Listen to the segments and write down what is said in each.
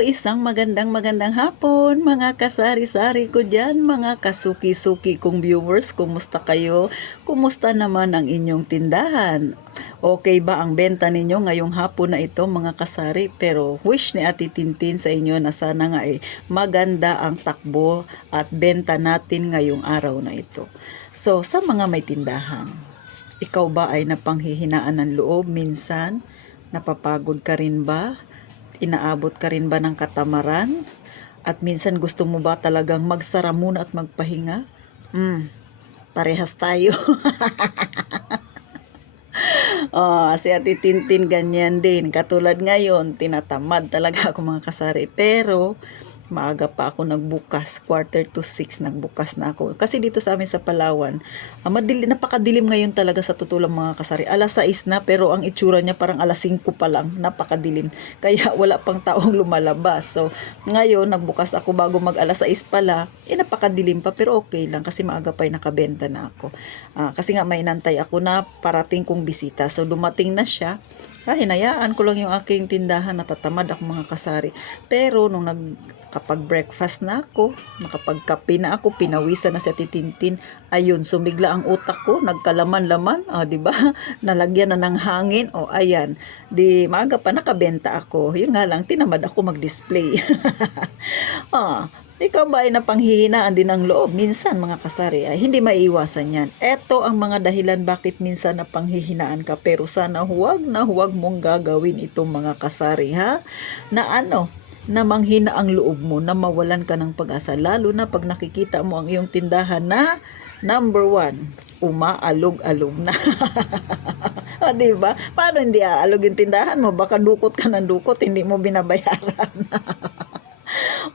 isang magandang hapon mga kasari-sari ko dyan, mga kasuki-suki kong viewers. Kumusta kayo? Kumusta naman ang inyong tindahan? Okay ba ang benta ninyo ngayong hapon na ito mga kasari? Pero wish ni Ate Tintin sa inyo na sana nga maganda ang takbo at benta natin ngayong araw na ito. So sa mga may tindahan, ikaw ba ay napanghihinaan ng loob minsan? Napapagod ka rin ba? Inaabot ka rin ba ng katamaran? At minsan gusto mo ba talagang magsara muna at magpahinga? Parehas tayo. Si Ate Tintin ganyan din. Katulad ngayon, tinatamad talaga ako mga kasari. Pero maaga pa ako nagbukas, 5:45 nagbukas na ako. Kasi dito sa amin sa Palawan, napakadilim ngayon talaga sa tutulang mga kasari. Alas 6 na pero ang itsura niya parang alas 5 pa lang, napakadilim. Kaya wala pang taong lumalabas. So ngayon nagbukas ako bago mag alas 6 pala, napakadilim pa pero okay lang kasi maaga pa nakabenta na ako. Kasi nga may inantay ako na parating kong bisita. So dumating na siya. Hinayaan ko lang yung aking tindahan, natatamad ako mga kasari. Pero nung kapag breakfast na ako, nakapagkape na ako, pinawisan na si Ate Tintin, ayun, sumigla ang utak ko, nagkalaman-laman, di ba? Nalagyan na ng hangin, ayan, di maaga pa nakabenta ako. Yun nga lang, tinamad ako mag-display. Ikaw ba ay napanghihinaan din ng loob? Minsan mga kasari, hindi maiiwasan yan. Eto ang mga dahilan bakit minsan napanghihinaan ka, pero sana huwag na huwag mong gagawin itong mga kasari, ha? Na manghina ang loob mo, na mawalan ka ng pag-asa, lalo na pag nakikita mo ang iyong tindahan na number 1, umaalog-alog na. Diba? Paano hindi aalog yung tindahan mo? Baka dukot ka ng dukot, hindi mo binabayaran.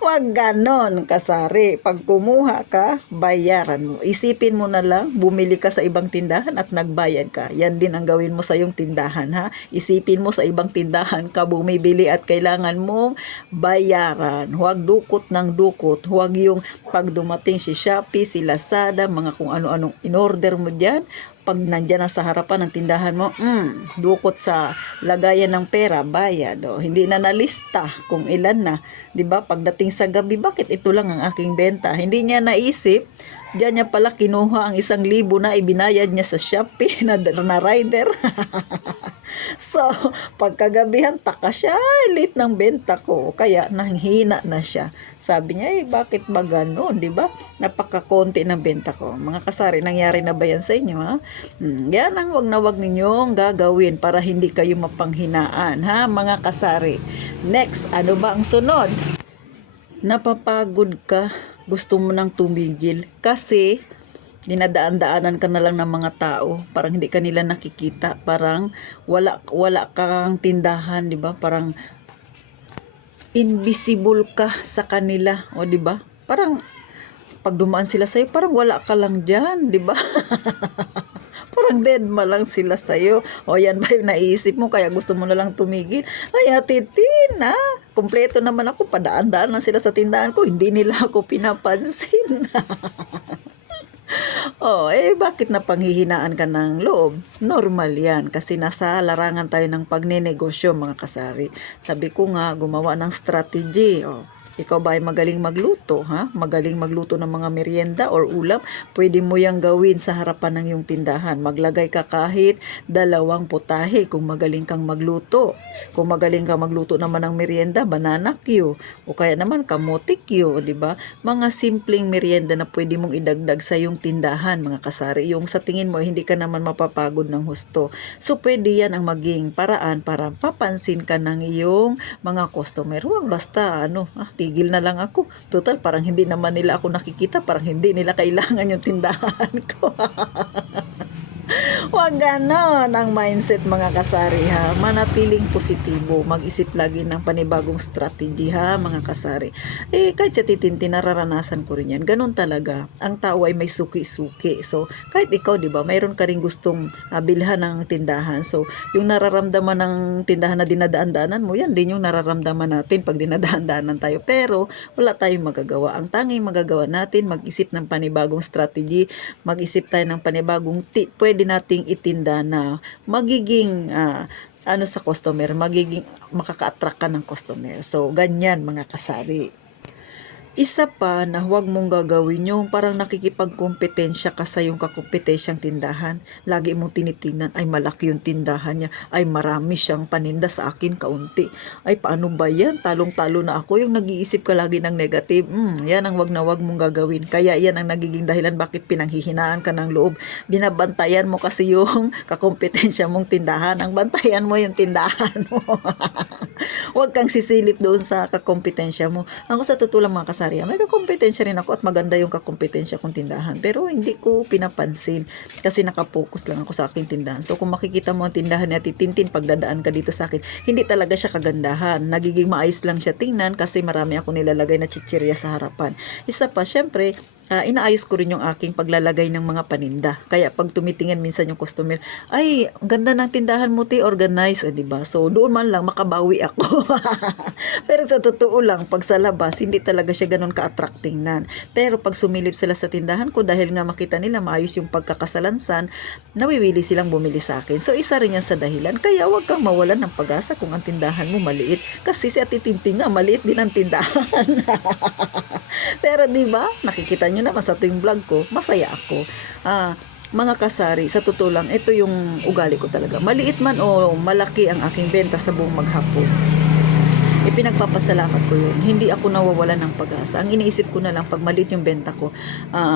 Huwag ganon, kasari. Pag kumuha ka, bayaran mo. Isipin mo na lang, bumili ka sa ibang tindahan at nagbayad ka. Yan din ang gawin mo sa iyong tindahan, ha? Isipin mo sa ibang tindahan ka bumibili at kailangan mong bayaran. Huwag dukot ng dukot. Huwag yung pag dumating si Shopee, si Lazada, mga kung ano-anong in-order mo dyan, pag nandyan na sa harapan ng tindahan mo, dukot sa lagayan ng pera, bayad. Hindi na nalista kung ilan na. 'Di ba? Pagdating sa gabi, bakit ito lang ang aking benta? Hindi niya naisip, diyan niya pala kinuha ang 1,000 na ibinayad niya sa Shopee na rider. So, pagkagabihan, taka siya, late ng benta ko. Kaya, nanghina na siya. Sabi niya, bakit ba ganun, di ba? Napakakonti ng benta ko. Mga kasari, nangyari na ba yan sa inyo, ha? Yan ang wag na wag ninyong gagawin para hindi kayo mapanghinaan, ha, mga kasari. Next, ano ba ang sunod? Napapagod ka, gusto mo nang tumigil kasi dinadaan-daanan ka na lang ng mga tao, parang hindi ka nila nakikita, parang wala kang tindahan, di ba? Parang invisible ka sa kanila, di ba? Parang pag dumaan sila sa'yo, parang wala ka lang dyan, di ba? Parang dead ma lang sila sa'yo. Yan ba yung naisip mo kaya gusto mo na lang tumigil? Ay, Ate Tin, kumpleto naman ako, padaan-daan lang sila sa tindahan ko, hindi nila ako pinapansin. Bakit napanghihinaan ka ng loob? Normal yan kasi nasa larangan tayo ng pagnenegosyo mga kasari. Sabi ko nga, gumawa ng strategy. Ikaw ba ay magaling magluto, ha? Magaling magluto ng mga merienda or ulam? Pwede mo yang gawin sa harapan ng iyong tindahan. Maglagay ka kahit 2 putahe kung magaling kang magluto. Kung magaling kang magluto naman ng merienda, banana Q. O kaya naman kamote Q, di ba? Mga simpleng merienda na pwede mong idagdag sa iyong tindahan, mga kasari. Yung sa tingin mo, hindi ka naman mapapagod ng husto. So, pwede yan ang maging paraan para papansin ka ng iyong mga customer. Huwag basta, tigil na lang ako. Total, parang hindi naman nila ako nakikita. Parang hindi nila kailangan yung tindahan ko. Huwag ganon ang mindset mga kasari, ha. Manatiling positibo. Mag-isip lagi ng panibagong strategy, ha mga kasari. Kahit sa Tintin, nararanasan ko rin yan. Ganon talaga. Ang tao ay may suki-suki. So, kahit ikaw, di ba, mayroon ka rin gustong bilhan ng tindahan. So, yung nararamdaman ng tindahan na dinadaan-daanan mo, yan din yung nararamdaman natin pag dinadaan-daanan tayo. Pero, wala tayong magagawa. Ang tanging magagawa natin, mag-isip ng panibagong strategy, mag-isip tayo ng panibagong pwede nating itinda na magiging ano sa customer, magiging makaka-attract ka ng customer. So, ganyan mga kasari. Isa pa na huwag mong gagawin yung parang nakikipagkompetensya ka sa yung kakompetensyang tindahan. Lagi mong tinitingnan, ay malaki yung tindahan niya, ay marami siyang paninda sa akin, kaunti. Ay paano ba yan? Talong-talo na ako. Yung nag-iisip ka lagi ng negative, yan ang wag na wag mong gagawin. Kaya yan ang nagiging dahilan bakit pinanghihinaan ka ng loob. Binabantayan mo kasi yung kakompetensya mong tindahan. Ang bantayan mo yung tindahan mo. Huwag kang sisilip doon sa kakompetensya mo. Ako sa totoo lang mga kasari, may kakompetensya rin ako at maganda yung kakompetensya kong tindahan. Pero hindi ko pinapansin kasi nakapokus lang ako sa aking tindahan. So kung makikita mo ang tindahan ni Ate Tintin, pagdadaan ka dito sa akin, hindi talaga siya kagandahan. Nagiging maayos lang siya tingnan kasi marami ako nilalagay na chichirya sa harapan. Isa pa, syempre, inaayos ko rin yung aking paglalagay ng mga paninda. Kaya pag tumitingin minsan yung customer, ay, ang ganda ng tindahan mo, ti, organize, diba? So, doon man lang makabawi ako. Pero sa totoo lang, pag sa labas, hindi talaga siya ganun ka-attracting nan. Pero pag sumilip sila sa tindahan ko, dahil nga makita nila maayos yung pagkakasalansan, nawiwili silang bumili sa akin. So, isa rin yan sa dahilan. Kaya huwag kang mawalan ng pag-asa kung ang tindahan mo maliit. Kasi si Ate Tintin nga, maliit din ang tindahan. Pero di ba, nakikita nyo naman sa tuwing vlog ko, masaya ako. Mga kasari, sa totoo lang, ito yung ugali ko talaga. Maliit man o malaki ang aking benta sa buong maghapon, ipinagpapasalamat ko yun. Hindi ako nawawalan ng pag-asa. Ang iniisip ko na lang, pag maliit yung benta ko,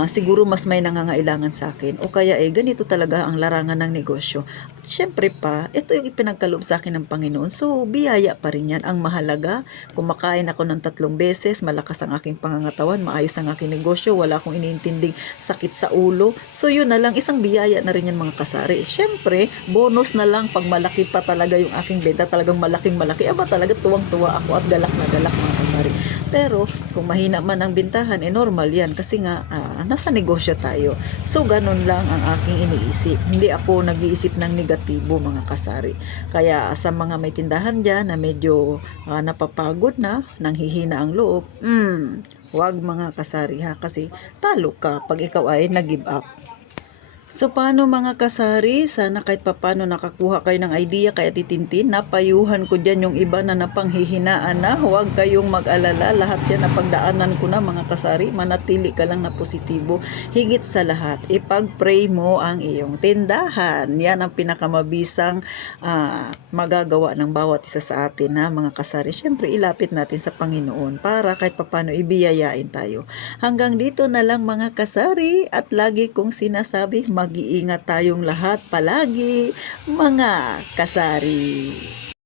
siguro mas may nangangailangan sa akin. O kaya ganito talaga ang larangan ng negosyo. At syempre pa, ito yung ipinagkaloob sa akin ng Panginoon. So, biyaya pa rin yan. Ang mahalaga, kumakain ako ng 3 beses, malakas ang aking pangangatawan, maayos ang aking negosyo, wala akong iniintinding sakit sa ulo. So, yun na lang, isang biyaya na rin yan mga kasari. Syempre, bonus na lang pag malaki pa talaga yung aking benta, talagang malaking malaki. Aba talaga, tuwang-tuwa ako at galak na galak mga kasari. Pero kung mahina man ang bintahan, normal yan kasi nga nasa negosyo tayo. So ganun lang ang aking iniisip. Hindi ako nag-iisip ng negatibo mga kasari. Kaya sa mga may tindahan dyan na medyo napapagod na, nanghihina ang loob, wag mga kasari ha, kasi talo ka pag ikaw ay nag-give up. So paano mga kasari, sana kahit papano nakakuha kayo ng idea kay Ate Tintin. Napayuhan ko dyan yung iba na napanghihinaan na. Huwag kayong mag-alala, lahat yan napagdaanan ko na mga kasari. Manatili ka lang na positibo. Higit sa lahat, ipag-pray mo ang iyong tindahan. Yan ang pinakamabisang magagawa ng bawat isa sa atin na mga kasari. Siyempre ilapit natin sa Panginoon para kahit papano ibiyayain tayo. Hanggang dito na lang mga kasari, at lagi kong sinasabi, mag-iingat tayong lahat palagi, mga kasari.